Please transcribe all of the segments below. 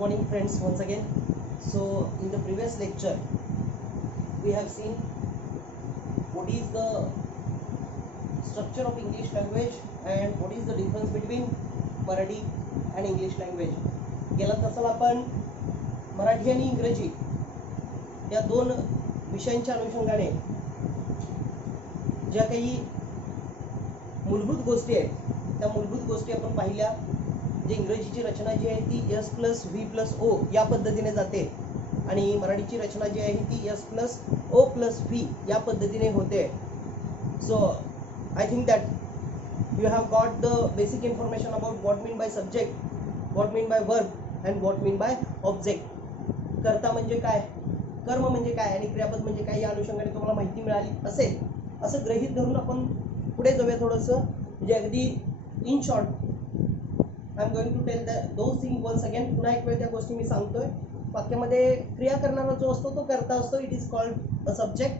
morning friends once again. So in the previous lecture we have seen what is the structure of English language and what is the difference between Marathi and English language. गेल्या तासाला आपण मराठी आणि इंग्रजी या दोन विषयांच्या अनुषंगाने ज्या काही मूलभूत गोष्टी आहेत त्या मूलभूत गोष्टी आपण पाहिल्या. जे इंग्रजीची रचना जी आहे ती S+V+O या पद्धतीने जाते आणि मराठीची रचना जी आहे ती S+O+V या पद्धतीने होते. So I think that you have got the basic information about what mean by subject, what mean bye verb and what mean by object. कर्ता म्हणजे काय, कर्म म्हणजे काय आणि क्रियापद म्हणजे काय या अनुषंगाने तुम्हाला माहिती मिळाली असेल असं गृहीत धरून आपण पुढे जाऊया. थोडंसं म्हणजे अगदी in short I am going to tell those thing once again. पुन्हा एक वेळ त्या गोष्टी मी सांगतोय. वाक्यामध्ये क्रिया करणारा जो असतो तो कर्ता असतो. It is called a subject.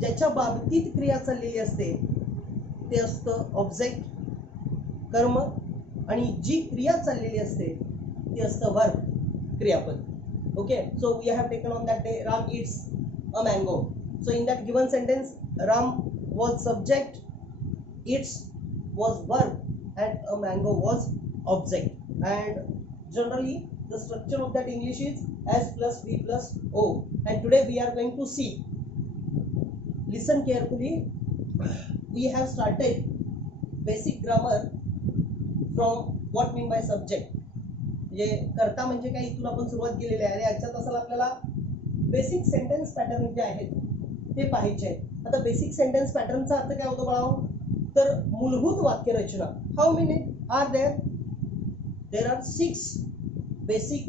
ज्याच्या बाबतीत क्रिया चाललेली असते ते असतं ऑब्जेक्ट, कर्म. आणि जी क्रिया चाललेली असते ती असतं वर्ब, क्रियापद. Okay, so we have taken on that day Ram eats a mango. So in that given sentence Ram was subject, eats was verb and a mango was object. And generally the structure of that English is S+V+O. And today we are going to see, listen carefully, we have started basic grammar from what mean by subject. म्हणजे कर्ता म्हणजे काय इथून आपण सुरुवात केलेली आहे आणि आजच्या तासाला आपल्याला बेसिक सेंटेन्स पॅटर्न जे आहेत ते पाहायचे आहेत. आता बेसिक सेंटेन्स पॅटर्नचा अर्थ काय होतो बाळाओ, तर मूलभूत वाक्य रचना. How many are there? There are 6 basic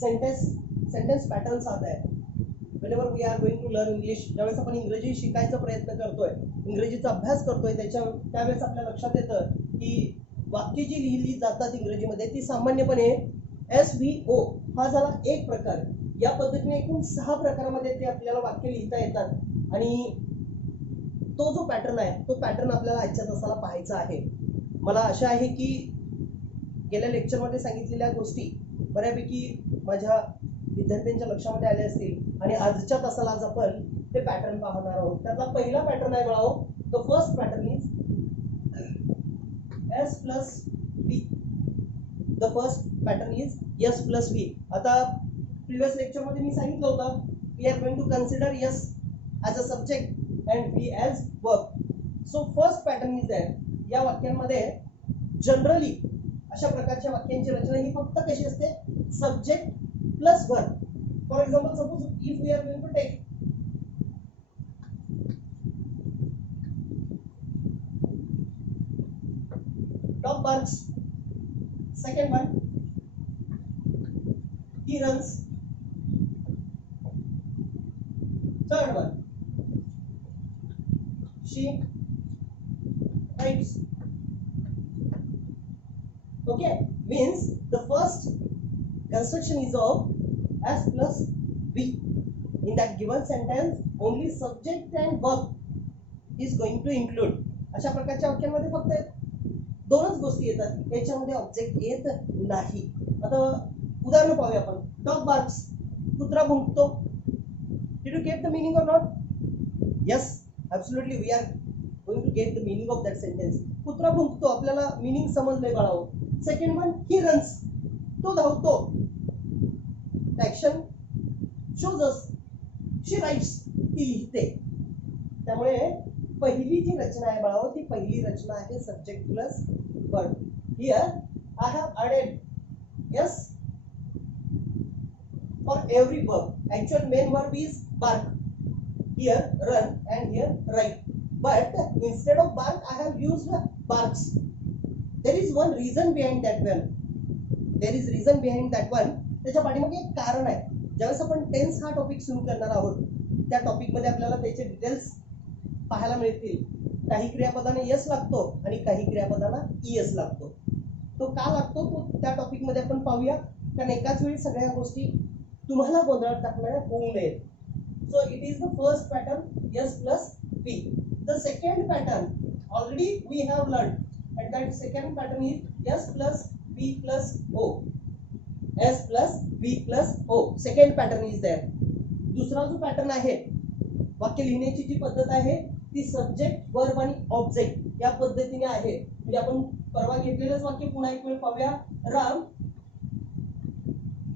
sentence patterns are there. Whenever we are going to learn English, ज्यावेळेस आपण इंग्रजी शिकायचा प्रयत्न करतोय, इंग्रजीचा अभ्यास करतोय, त्यावेळेस आपल्या लक्षात येतं की वाक्य जी लिहिली जातात इंग्रजीमध्ये ती सामान्यपणे SVO हा झाला एक प्रकार. या पद्धतीने एकूण 6 प्रकारामध्ये ते आपल्याला वाक्य लिहिता येतात आणि तो जो पॅटर्न आहे तो पॅटर्न आपल्याला आजच्या तासाला पाहायचा आहे. मला आशा आहे की गेल्या लेक्चरमध्ये सांगितलेल्या गोष्टी बऱ्यापैकी माझ्या विद्यार्थ्यांच्या लक्षामध्ये आल्या असतील आणि आजच्या तासाला आज आपण ते पॅटर्न पाहणार आहोत. त्यातला पहिला पॅटर्न आहे बघाओ, the first pattern is S+V. The first pattern is S+V. आता प्रिव्हियस लेक्चरमध्ये मी सांगितलं होतं we are going to consider S as a subject and V as verb. So first pattern is there. या वाक्यांमध्ये जनरली अशा प्रकारच्या वाक्यांची रचना ही फक्त कशी असते, subject plus verb. For example suppose if we are going to take dog barks, second one he runs, third one she writes. Okay, means the first construction is of S+V. In that given sentence only subject and verb is going to include. अशा प्रकारच्या वाक्यांमध्ये फक्त दोनच गोष्टी येतात, याच्यामध्ये object येत नाही. आता उदाहरण पाहूया आपण. डॉग बार्क्स, कुत्रा भुंकतो. Did you get the meaning or not? Yes, Absolutely, we are going to get the meaning of that sentence. कुत्रा भुंकतो, आपल्याला मीनिंग समजलंय बाळाओ. सेकंड वन ही रन्स, तो धावतो. Action shows us, she writes, ती लिहिते. त्यामुळे पहिली जी रचना आहे बाळाओ ती पहिली रचना आहे subject plus verb. Here I have added S for every verb. Actual main verb is bark. Here run and here write, but instead of bark I have used barks. There is one reason behind that one. There is reason behind that one. त्याच्या पाठीमागे एक कारण आहे. ज्यावेळेस आपण tense हा topic सुरू करणार आहोत त्या टॉपिक मध्ये आपल्याला त्याचे डिटेल्स पाहायला मिळतील. काही क्रियापदाने यस लागतो आणि काही क्रियापदाला ES लागतो. तो का लागतो तो त्या टॉपिक मध्ये आपण पाहूया, कारण एकाच वेळी सगळ्या गोष्टी तुम्हाला गोंधळात टाकणाऱ्या होऊ नयेत. So it is the first pattern S+V. The second pattern already we have learned, and that second pattern is S+V+O. S plus V plus O. Second pattern is there. दुसरा जो पॅटर्न आहे वाक्य लिहिण्याची जी पद्धत आहे ती सब्जेक्ट वर्ब आणि object या पद्धतीने आहे. म्हणजे आपण परवा घेतलेलंच वाक्य पुन्हा एक वेळ पाहूया. Ram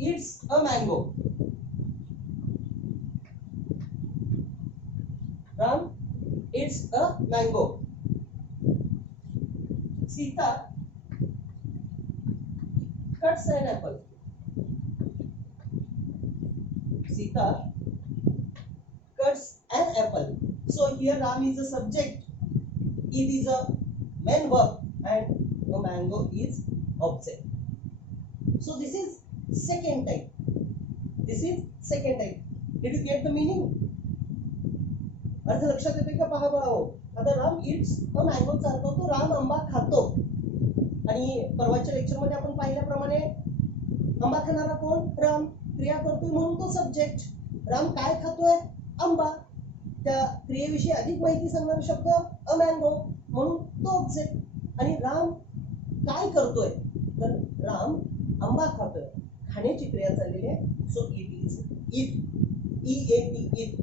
eats a mango. Ram eats a mango. Sita cuts an apple. Sita cuts an apple. So here Ram is a subject, it is a main verb, and the mango is object. So this is second type. This is second type. Did you get the meaning? अर्थ लक्षात येते का? पहा बघा. आता Ram eats a mango चा अर्थ होतो राम आंबा खातो. आणि परवाच्या लेक्चर मध्ये आपण पाहिल्याप्रमाणे आंबा खाणारा कोण? राम. क्रिया करतोय म्हणून तो सब्जेक्ट. राम काय खातोय? आंबा. त्या क्रियेविषयी अधिक माहिती सांगणारा शब्द अ मँगो म्हणून तो ऑब्जेक्ट. आणि राम काय करतोय? तर राम आंबा खातोय. खाण्याची क्रिया चाललेली आहे. So it is eat. EAT eat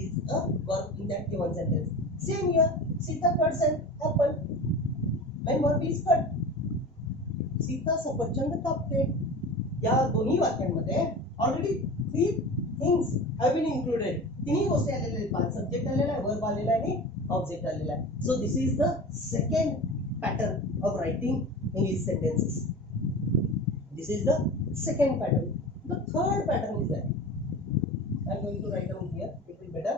is a verb in that given sentence. Same here. Sita cuts an apple. Main verb is cut. Sita सफरचंद कापते. या दोन्ही वाक्यांमध्ये already 3 things have been included. तिन्ही गोष्टी आलेल्या आहेत. सब्जेक्ट आलेला आहे, वर्ब आलेला आहे आणि ऑब्जेक्ट आलेला आहे. So this is the second pattern of writing English sentences. This is the second pattern. The third pattern is that. I am going to write down here. It will better.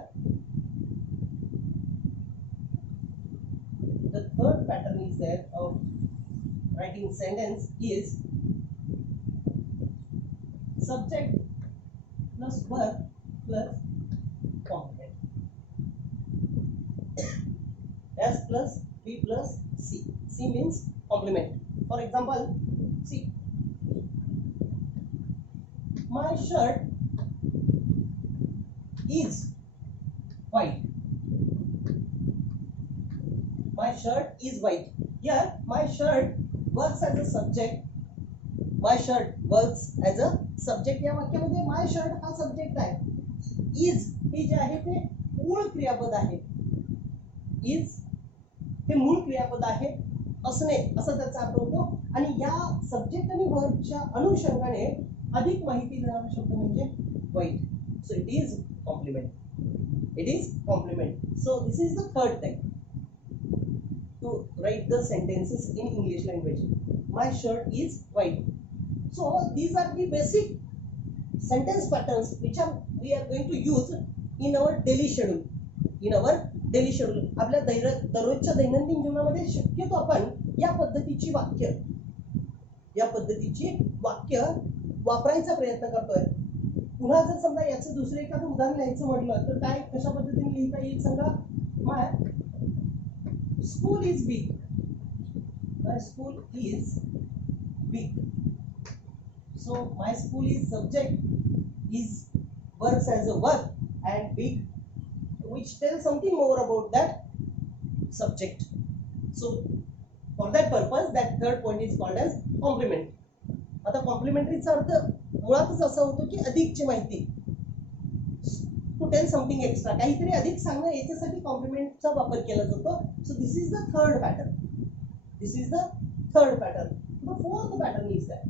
The third pattern is that of writing sentence is subject plus verb plus complement. S plus V plus C. C means complement. For example, see, my shirt is white. My shirt is white. Here, my shirt works as a subject. My shirt works as a subject. या वाक्यामध्ये my shirt हा subject आहे. is हे जे आहे ते मूळ क्रियापद आहे. is हे मूळ क्रियापद आहे. असणे असा त्याचा अर्थ होतो. आणि या सब्जेक्ट आणि वर्बच्या अनुषंगाने अधिक माहिती देणारा शब्द म्हणजे white. So it is complement. It is complement. So this is the third type to write the sentences in English language. My shirt is white. So these are the basic sentence patterns which we are going to use in our daily schedule. In our daily schedule. आपल्या दररोजच्या दैनंदिन जीवनामध्ये शक्यतो आपण या पद्धतीची वाक्य वापरायचा प्रयत्न करतोय. पुन्हा जर समजा याचं दुसरं एखादं उदाहरण लिहायचं म्हटलं तर काय कशा पद्धतीने लिहिता येईल सांगा. My school is big. My school is big. So my school is subject, is works as a verb, and big which tells something more about that subject. So for that purpose that third point is called as complement. आता कॉम्प्लिमेंटरीचा अर्थ मुळातच असा होतो की अधिकची माहिती. To tail something extra, काहीतरी अधिक सांगणं याच्यासाठी कॉम्प्लिमेंटचा वापर केला जातो. So this is the third pattern. This is the third pattern. The fourth pattern is that.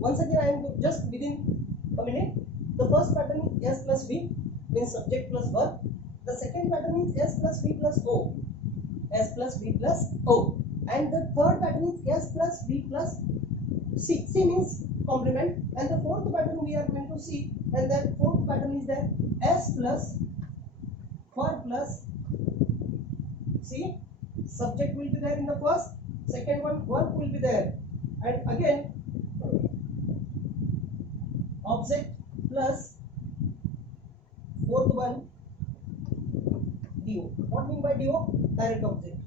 once again I am just within a minute. The first pattern is S plus V means subject plus verb. The second pattern is S plus V plus O. S plus V plus O. And the third pattern is S plus V plus C. C means complement. And the fourth pattern we are going to see. And that fourth pattern is that S plus verb plus C. Subject will be there in the first. Second one verb will be there. And again object plus fourth one DO. What mean by DO? Direct object.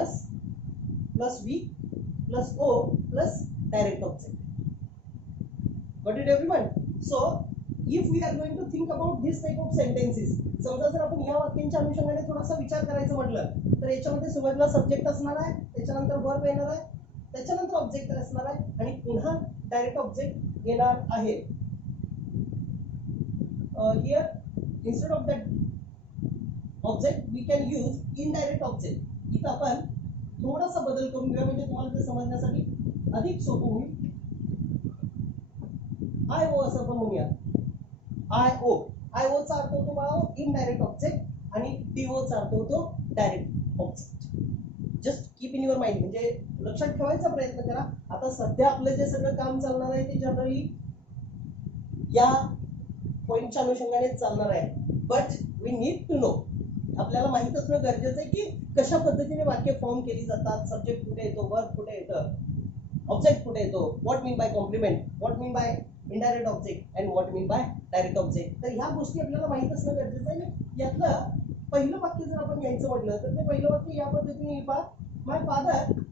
S plus V plus O plus direct object. Got it everyone? So if we are going to think about this type of sentences, समजा जर आपण या वाक्यांच्या अनुषंगाने थोडासा विचार करायचं म्हटलं तर याच्यामध्ये सुरुवातीला सब्जेक्ट असणार आहे, त्याच्यानंतर वर्ब येणार आहे, त्याच्यानंतर ऑब्जेक्ट असणार आहे आणि पुन्हा डायरेक्ट ऑब्जेक्ट येणार आहे. Here instead of that object we can use indirect object. इथं आपण थोडासा बदल करून घेऊया म्हणजे तुम्हाला ते समजण्यासाठी अधिक सोपं होईल. आय ओ असं आपण म्हणूया. आय ओ चा अर्थ होतो बाळा इनडायरेक्ट ऑब्जेक्ट आणि डी ओ चा अर्थ होतो direct object. Just keep in your mind, म्हणजे लक्षात ठेवायचा प्रयत्न करा. आता सध्या आपलं जे सगळं काम चालणार आहे ते जनरली या पॉइंटच्या अनुषंगाने चालणार आहे. But we need to know, आपल्याला माहित असणं गरजेचं आहे की कशा पद्धतीने वाक्य फॉर्म केली जातात, सब्जेक्ट कुठे येतो, वर्ब कुठे येतं, ऑब्जेक्ट कुठे येतो, what mean by complement, what mean by indirect object and what mean by direct object. तर ह्या गोष्टी आपल्याला माहित असणं गरजेचं आहे. यातलं पहिलं वाक्य जर आपण घ्यायचं म्हटलं तर ते पहिलं वाक्य या पद्धतीने येईल पहा. माय father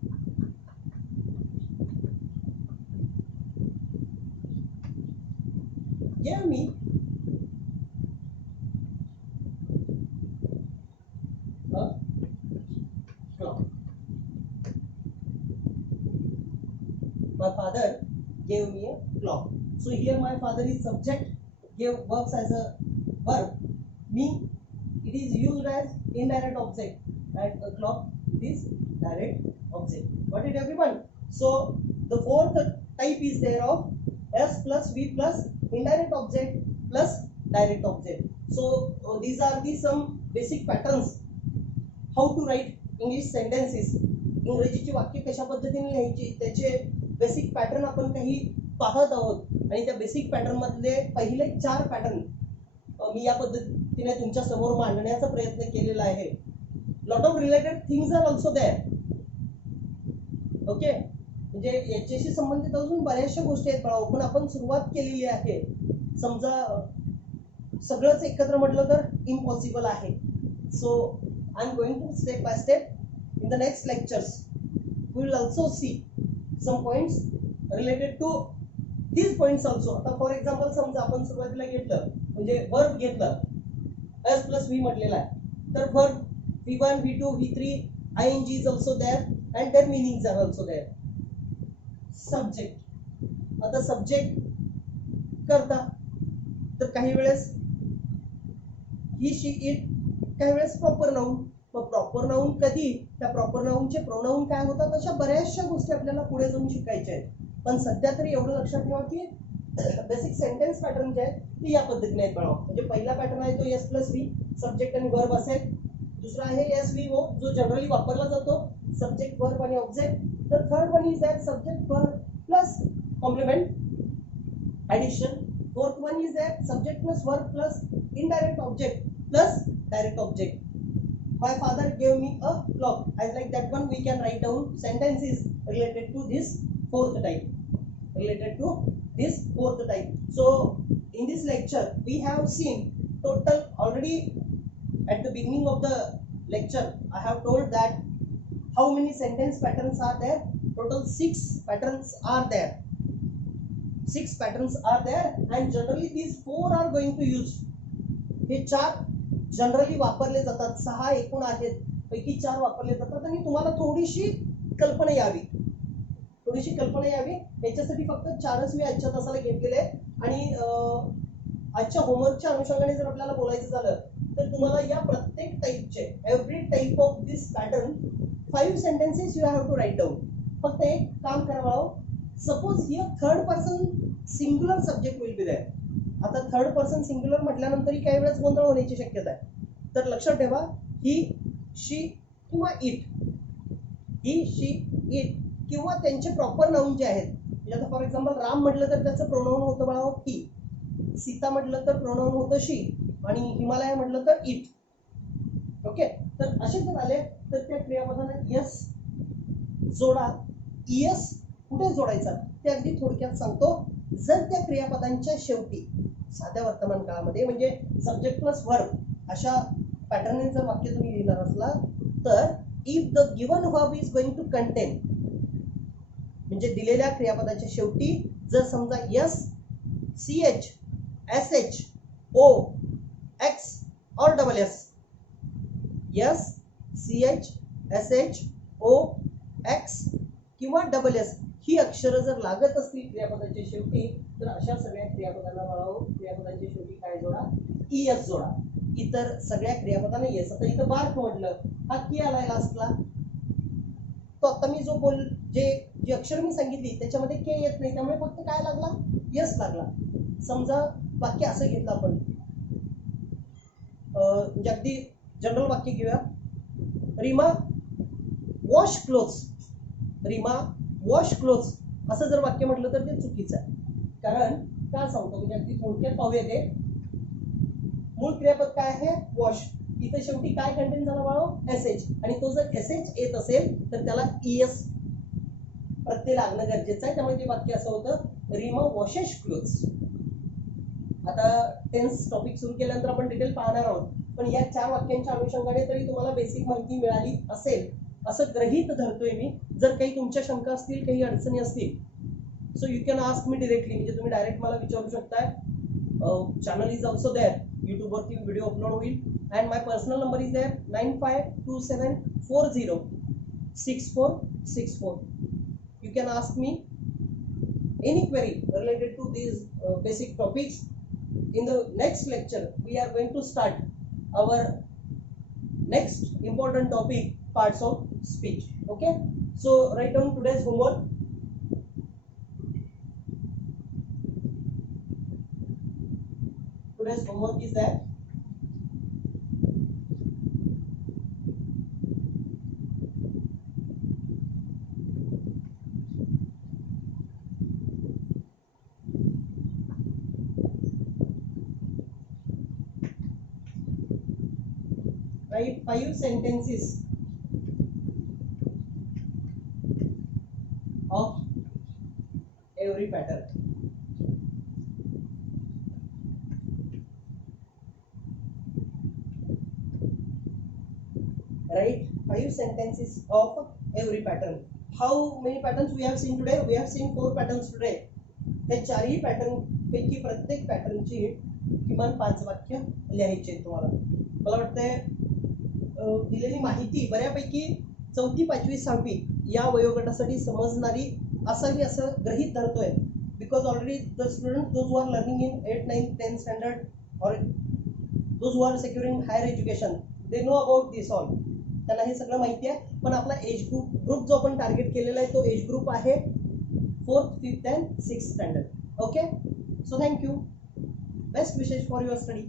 gave me a clock. My father gave me a clock. So here my father is subject, gave works as a verb. Me, it is used as indirect object, and a clock it is direct object. Got it everyone? So the fourth type is there of S plus V plus indirect object plus direct object. So these are the some basic patterns how to write English sentences. इंग्रजीची वाक्य कशा पद्धतीने लिहायची त्याचे basic pattern आपण काही पाहत आहोत आणि त्या बेसिक पॅटर्न मधले पहिले 4 पॅटर्न मी या पद्धतीने तुमच्या समोर मांडण्याचा प्रयत्न केलेला आहे. Lot of related things are also there. Okay, म्हणजे याच्याशी संबंधित अजून बऱ्याचशा गोष्टी आहेत पण आपण सुरुवात केलेली आहे. समजा सगळंच एकत्र म्हटलं तर इम्पॉसिबल आहे. So I am going to step by step. In the next lectures we will also see some points related to these points also. आता फॉर एक्झाम्पल समजा आपण सुरुवातीला घेतलं म्हणजे वर्ब घेतलं S plus V म्हटलेला आहे तर verb V1 V2 V3 ing is also there and their meanings are also there. Subject, आता सब्जेक्ट करता तर काही वेळेस ही शी इट, काही वेळेस प्रॉपर नाउन. मग प्रॉपर नाउन कधी, त्या प्रॉपर नाउनचे प्रोनाउन काय होतात, अशा बऱ्याचशा गोष्टी आपल्याला पुढे जाऊन शिकायच्या आहेत. पण सध्या तरी एवढं लक्षात ठेवा की बेसिक सेंटेन्स पॅटर्न जे आहेत ते या पद्धतीने आहेत बाळा. म्हणजे पहिला पॅटर्न आहे तो S प्लस V सब्जेक्ट आणि वर्ब असेल. दुसरा आहे SVO जो जनरली वापरला जातो सब्जेक्ट वर्ब आणि ऑब्जेक्ट. तर third one is that subject verb plus complement addition. Fourth one is that subject plus verb plus indirect object plus direct object. My father gave me a clock. As like that one we can write down sentences related to this fourth type. Related to this fourth type. So in this lecture we have seen total already at the beginning of the lecture I have told that how many sentence patterns are there. Total 6 patterns are there. 6 patterns are there and generally these 4 are going to use. हे 4 generally वापरले जातात. 6 एकूण आहेत पैकी 4 वापरले जातात आणि तुम्हाला थोडीशी कल्पना यावी याच्यासाठी फक्त 4च मी आजच्या तासाला घेतलेले आहेत. आणि आजच्या होमवर्कच्या अनुषंगाने जर आपल्याला बोलायचं झालं तर तुम्हाला या प्रत्येक टाईपचे every type of this pattern 5 sentences you have to write down. फक्त एक काम करावं, suppose here third person singular subject will be there. आता थर्ड पर्सन सिंग्युलर म्हटल्यानंतरही काही वेळेस गोंधळ होण्याची शक्यता आहे. तर लक्षात ठेवा ही शी किंवा इट, ही शी इट किंवा त्यांचे प्रॉपर नाउन जे आहेत. म्हणजे आता फॉर एक्झाम्पल राम म्हटलं तर त्याचं प्रोनाउन होतं बाळा ही, सीता म्हटलं तर प्रोनाउन होतं शी आणि हिमालय म्हटलं तर इट. ओके, तर असे जर आले तर त्या क्रियापदाला यस जोडा. यस कुठे जोडायचा ते अगदी थोडक्यात सांगतो. जर त्या क्रियापदांच्या शेवटी साध्या वर्तमान काळामध्ये म्हणजे सब्जेक्ट प्लस वर्ब अशा पॅटर्नने जर वाक्य तुम्ही लिहिणार असला तर if the given verb is going to contain, म्हणजे दिलेल्या क्रियापदाच्या शेवटी जर समजा S CH SH O X और double S, S CH SHOX किंवा SS ही अक्षरं जर लागत असतील क्रियापदाच्या शेवटी तर अशा सगळ्या क्रियापदांना क्रियापदांच्या शेवटी काय जोडा? ES जोडा. इतर सगळ्या क्रियापदांना ES. आता इथं बार्क म्हटलं, हा की आलाय लास्टला, तो आता मी जो जी अक्षर मी सांगितली त्याच्यामध्ये के येत नाही, त्यामुळे फक्त काय लागला? यस लागला. समजा वाक्य असं घेतलं आपण, म्हणजे अगदी जनरल वाक्य घेऊया, Reema wash clothes. Reema wash clothes असं जर वाक्य म्हटलं तर ते चुकीचं आहे. कारण का सांगतो, म्हणजे अगदी थोडक्यात पाहूया ते. मूळ क्रियापद काय आहे? वॉश. इथं शेवटी काय कंटेन झाला बाळो? SH. आणि तो जर SH येत असेल तर त्याला ES प्रत्यय लागणं गरजेचं आहे. त्यामुळे ते वाक्य असं होतं, रीमा वॉशेस क्लोथ्स. आता टेन्स टॉपिक सुरू केल्यानंतर आपण डिटेल पाहणार आहोत, पण या 4 वाक्यांच्या अनुषंगाने तरी तुम्हाला बेसिक माहिती मिळाली असेल असं गृहीत धरतोय मी. जर काही तुमच्या शंका असतील, काही अडचणी असतील, so you can ask me directly, म्हणजे तुम्ही डायरेक्ट मला विचारू शकताय. Channel is also there, YouTube वरती व्हिडिओ अपलोड होईल. And my personal number is there 9527406464. You can ask me any query related to these basic topics. In the next lecture, we are going to start our next important topic, parts of speech. Okay, so write down today's homework. Today's homework is that write 5 sentences of every pattern. Write 5 sentences of every pattern. How many patterns we have seen today? We have seen 4 patterns today. त्या 4ही pattern पैकी प्रत्येक पॅटर्नची किमान 5 वाक्य लिहायची तुम्हाला. मला वाटतंय दिलेली माहिती बऱ्यापैकी 4वी, 5वी, 6वी या वयोगटासाठी समजणारी असावी असं गृहीत धरतोय. Because already the student those who are learning in 8, 9, 10 standard और those who are securing higher education, they know about this all. त्यांना हे सगळं माहिती आहे. पण आपला एज ग्रुप जो आपण टार्गेट केलेला आहे तो एज ग्रुप आहे 4th, 5th and 6th standard. Okay, so thank you. Best विशेष फॉर युअर स्टडी.